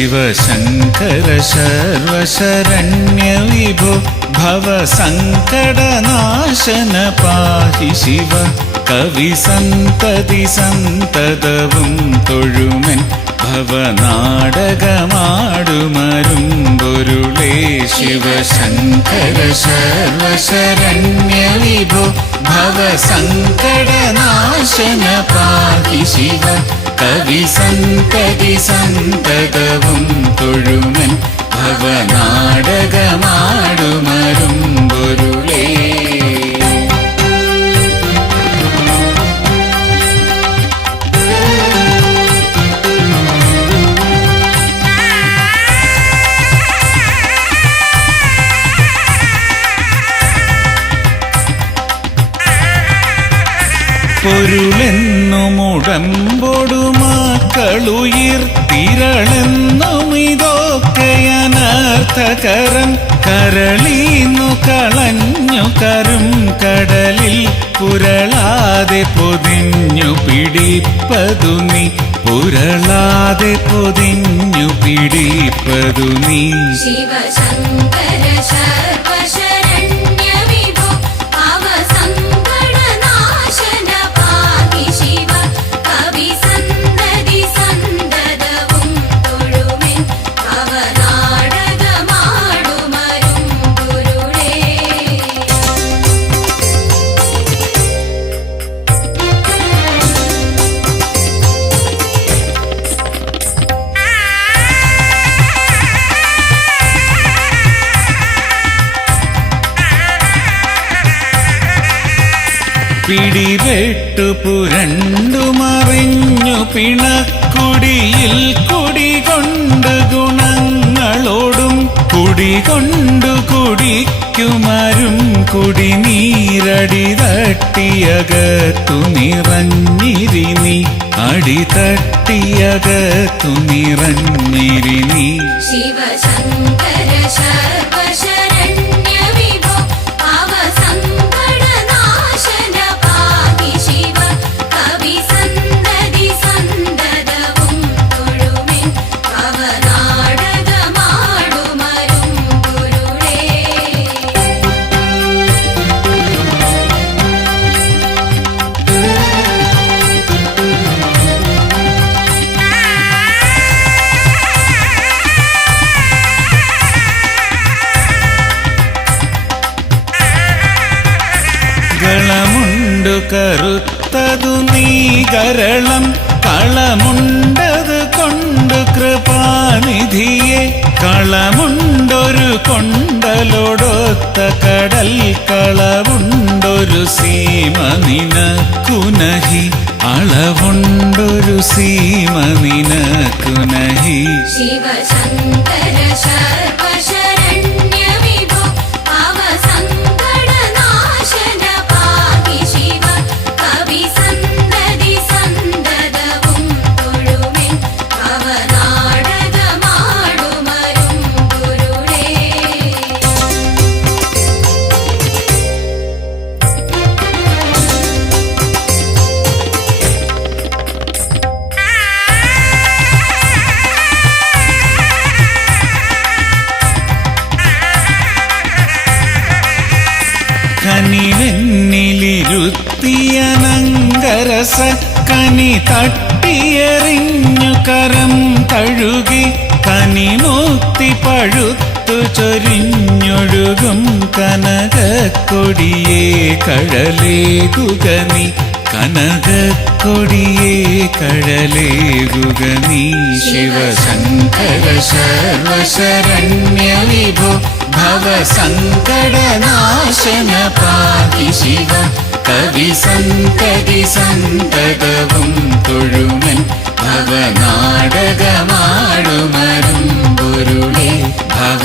ശിവശങ്കര സർവശരണ്യ വിഭോ ഭവസങ്കടനാശന പാഹി ശിവ കവി സന്തതി സന്തതവും തൊഴുമൻ ഭവനാടകമാടുമരുമ്പൊരുളേ ശിവശങ്കര സർവശരണ്യ വിഭോ ഭവസങ്കടനാശന പാഹി ശിവ കവി സന്തതി സന്തതവും തൊഴുമൻ ഭവനാടകമാടുമരുമ്പൊരുളേ. പൊരുളെന്നുമുടമ്പൊടുമാക്കളുയിർത്തിരളെന്നും ഇതൊക്കെയനർത്ഥകരം കരളീന്നു കളഞ്ഞു കരും കടലിൽ പുരളാതെ പൊതിഞ്ഞു പിടിപ്പതു നീ പുരളാതെ പൊതിഞ്ഞു പിടിപ്പതു നീ ശിവശങ്കര സർവശരണ്യ വിഭോ ഭവസങ്കടനാശന പാഹി ശിവ കവി സന്തതി സന്തതവും തൊഴുമിൻ ഭവനാടകമാടുമരുമ്പൊരുളേ. പിടിവെട്ടു പുരണ്ടു മറിഞ്ഞു പിണക്കുടിയിൽ കുടികൊണ്ട് ഗുണങ്ങളോടും കുടികൊണ്ടു കുടിക്കുമരും കുടിനീരടി തട്ടിയകത്തു നിറഞ്ഞിരി നീ അടി തട്ടിയകത്തു നിറഞ്ഞിരി നീ ശിവശങ്കര സർവശരണ്യ വിഭോ ഭവസങ്കടനാശന പാഹി ശിവ കവി സന്തതി സന്തതവും തൊഴുമിൻ ഭവനാടകമാടുമരുമ്പൊരുളേ. കളമുണ്ടു കറുത്തതു നീ കരളം കളമുണ്ടത് കൊണ്ടു കൃപാനിധിയെ കളമുണ്ടൊരു കൊണ്ടലോടൊത്ത കടൽ കളവുണ്ടൊരു സീമ നിനക്കുനഹി അളവുണ്ടൊരു സീമ നിനക്കുനഹി ശിവശങ്കര സർവശരണ്യ വിഭോ ഭവസങ്കടനാശന പാഹി ശിവ കവി സന്തതി സന്തതവും തൊഴുമിൻ ഭവനാടകമാടുമരുമ്പൊരുളേ. കനിവെന്നിലിരുത്തിയനങ്കരസ കനി തട്ടിയെറിഞ്ഞു കരം കഴുകി കനിമൂത്തി പഴുത്തു ചൊരിഞ്ഞൊഴുകും കനകക്കൊടിയേ കഴലേകുകനി കനകക്കൊടിയേ കഴലേകുകനി ശിവശങ്കര സർവശരണ്യ വിഭോ ഭവസങ്കടനാശന പാഹി ശിവ കവി സന്തതി സന്തതവും തൊഴുമൻ ഭവനാടകമാടുമരുമ്പൊരുളേ ഭവ